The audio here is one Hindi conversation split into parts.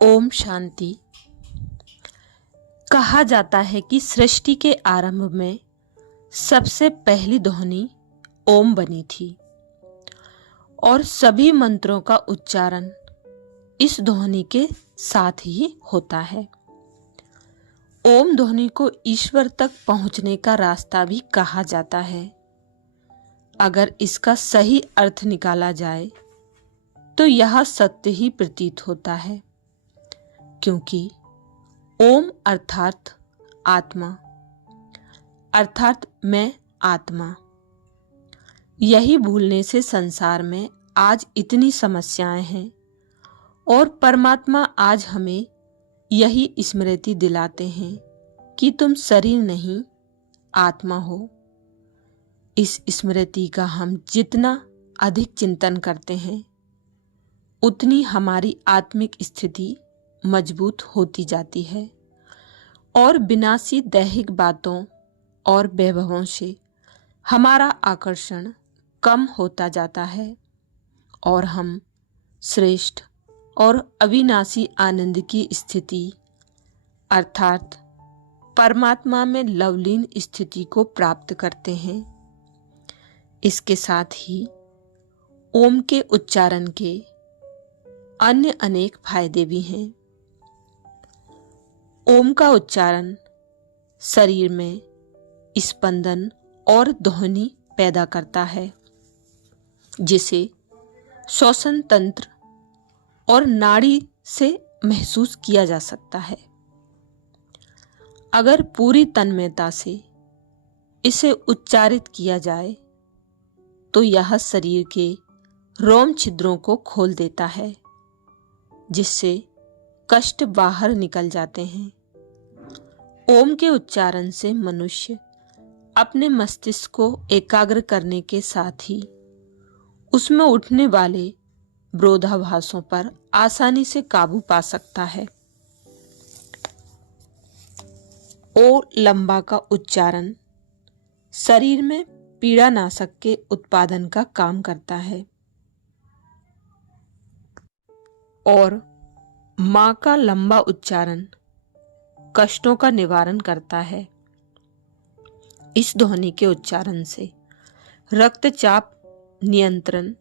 ओम शांति। कहा जाता है कि सृष्टि के आरंभ में सबसे पहली ध्वनि ओम बनी थी और सभी मंत्रों का उच्चारण इस ध्वनि के साथ ही होता है। ओम ध्वनि को ईश्वर तक पहुंचने का रास्ता भी कहा जाता है। अगर इसका सही अर्थ निकाला जाए तो यह सत्य ही प्रतीत होता है, क्योंकि ओम अर्थात आत्मा, अर्थात मैं आत्मा। यही भूलने से संसार में आज इतनी समस्याएं हैं और परमात्मा आज हमें यही स्मृति दिलाते हैं कि तुम शरीर नहीं आत्मा हो। इस स्मृति का हम जितना अधिक चिंतन करते हैं उतनी हमारी आत्मिक स्थिति मजबूत होती जाती है और विनाशी दैहिक बातों और वैभवों से हमारा आकर्षण कम होता जाता है और हम श्रेष्ठ और अविनाशी आनंद की स्थिति अर्थात परमात्मा में लवलीन स्थिति को प्राप्त करते हैं। इसके साथ ही ओम के उच्चारण के अन्य अनेक फायदे भी हैं। ओम का उच्चारण शरीर में स्पंदन और ध्वनि पैदा करता है, जिसे श्वसन तंत्र और नाड़ी से महसूस किया जा सकता है। अगर पूरी तन्मयता से इसे उच्चारित किया जाए तो यह शरीर के रोम छिद्रों को खोल देता है, जिससे कष्ट बाहर निकल जाते हैं। ओम के उच्चारण से मनुष्य अपने मस्तिष्क को एकाग्र करने के साथ ही उसमें उठने वाले विरोधाभासों पर आसानी से काबू पा सकता है। ओ लंबा का उच्चारण शरीर में पीड़ानाशक के उत्पादन का काम करता है और मां का लंबा उच्चारण कष्टों का निवारण करता है। इस ध्वनि के उच्चारण से रक्तचाप नियंत्रण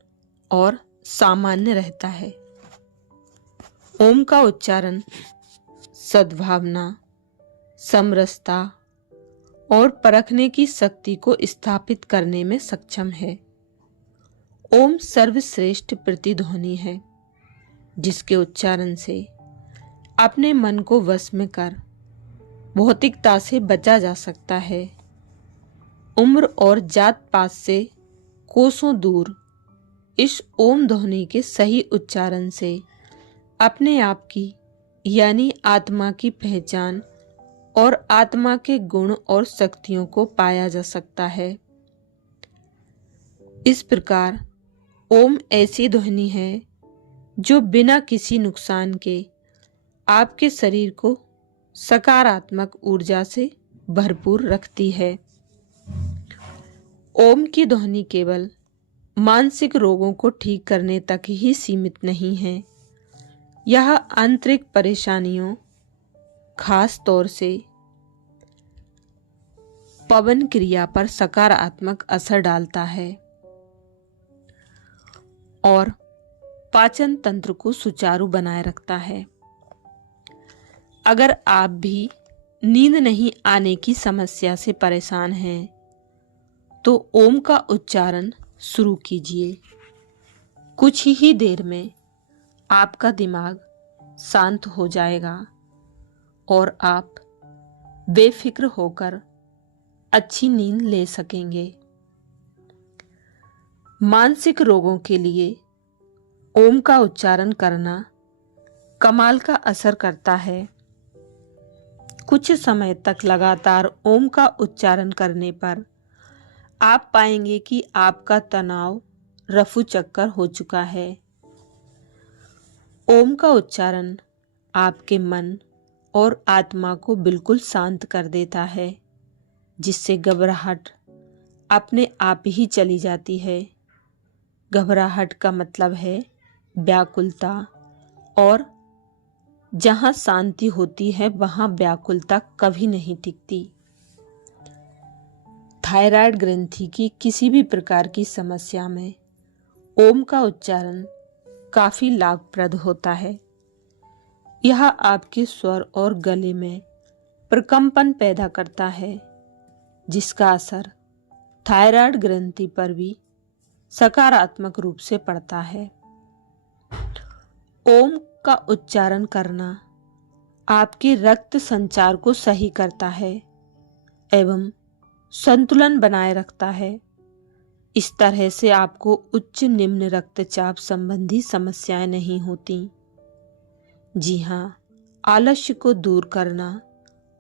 और सामान्य रहता है। ओम का उच्चारण सद्भावना, समरसता और परखने की शक्ति को स्थापित करने में सक्षम है। ओम सर्वश्रेष्ठ प्रतिध्वनि है, जिसके उच्चारण से अपने मन को वश में कर भौतिकता से बचा जा सकता है। उम्र और जात पात से कोसों दूर इस ओम ध्वनि के सही उच्चारण से अपने आप की यानी आत्मा की पहचान और आत्मा के गुण और शक्तियों को पाया जा सकता है। इस प्रकार ओम ऐसी ध्वनि है जो बिना किसी नुकसान के आपके शरीर को सकारात्मक ऊर्जा से भरपूर रखती है। ओम की ध्वनि केवल मानसिक रोगों को ठीक करने तक ही सीमित नहीं है। यह आंतरिक परेशानियों, खास तौर से पवन क्रिया पर सकारात्मक असर डालता है और पाचन तंत्र को सुचारू बनाए रखता है। अगर आप भी नींद नहीं आने की समस्या से परेशान हैं तो ओम का उच्चारण शुरू कीजिए। कुछ ही देर में आपका दिमाग शांत हो जाएगा और आप बेफिक्र होकर अच्छी नींद ले सकेंगे। मानसिक रोगों के लिए ओम का उच्चारण करना कमाल का असर करता है। कुछ समय तक लगातार ओम का उच्चारण करने पर आप पाएंगे कि आपका तनाव रफू चक्कर हो चुका है। ओम का उच्चारण आपके मन और आत्मा को बिल्कुल शांत कर देता है, जिससे घबराहट अपने आप ही चली जाती है। घबराहट का मतलब है व्याकुलता और जहाँ शांति होती है वहाँ व्याकुलता कभी नहीं टिकती। थायराइड ग्रंथि की किसी भी प्रकार की समस्या में ओम का उच्चारण काफी लाभप्रद होता है। यह आपके स्वर और गले में प्रकंपन पैदा करता है, जिसका असर थायराइड ग्रंथि पर भी सकारात्मक रूप से पड़ता है। ओम का उच्चारण करना आपके रक्त संचार को सही करता है एवं संतुलन बनाए रखता है। इस तरह से आपको उच्च निम्न रक्तचाप संबंधी समस्याएं नहीं होती। जी हाँ, आलस्य को दूर करना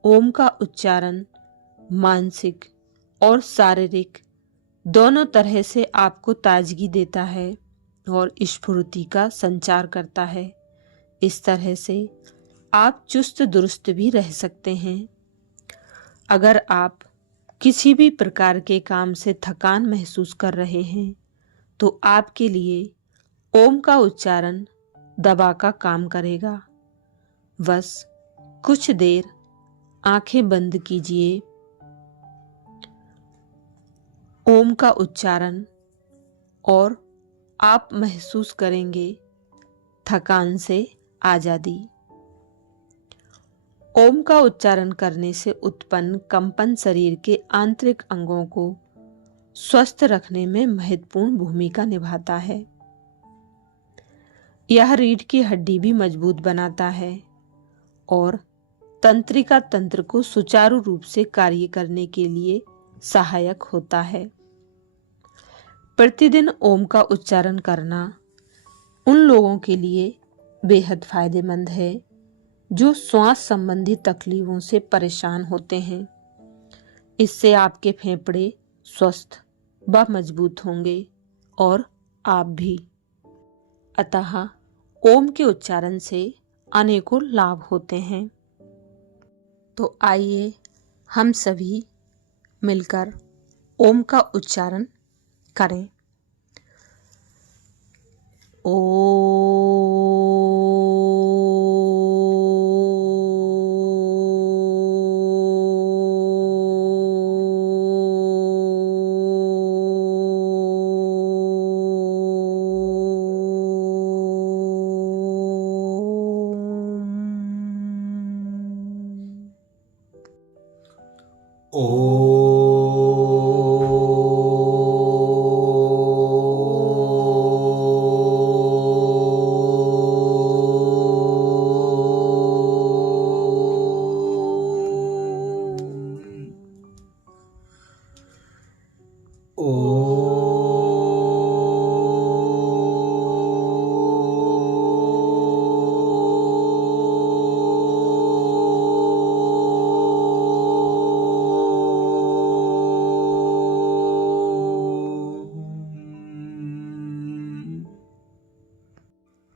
ओम का उच्चारण मानसिक और शारीरिक दोनों तरह से आपको ताजगी देता है और स्फूर्ति का संचार करता है। इस तरह से आप चुस्त दुरुस्त भी रह सकते हैं। अगर आप किसी भी प्रकार के काम से थकान महसूस कर रहे हैं तो आपके लिए ओम का उच्चारण दवा का काम करेगा। बस कुछ देर आंखें बंद कीजिए, ओम का उच्चारण, और आप महसूस करेंगे थकान से आजादी। ओम का उच्चारण करने से उत्पन्न कंपन शरीर के आंतरिक अंगों को स्वस्थ रखने में महत्वपूर्ण भूमिका निभाता है। यह रीढ़ की हड्डी भी मजबूत बनाता है और तंत्रिका तंत्र को सुचारू रूप से कार्य करने के लिए सहायक होता है। प्रतिदिन ओम का उच्चारण करना उन लोगों के लिए बेहद फायदेमंद है जो श्वास संबंधी तकलीफों से परेशान होते हैं। इससे आपके फेफड़े स्वस्थ व मजबूत होंगे और आप भी। अतः ओम के उच्चारण से अनेकों लाभ होते हैं। तो आइए हम सभी मिलकर ओम का उच्चारण करें।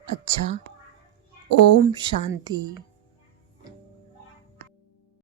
अच्छा, ओम शांति।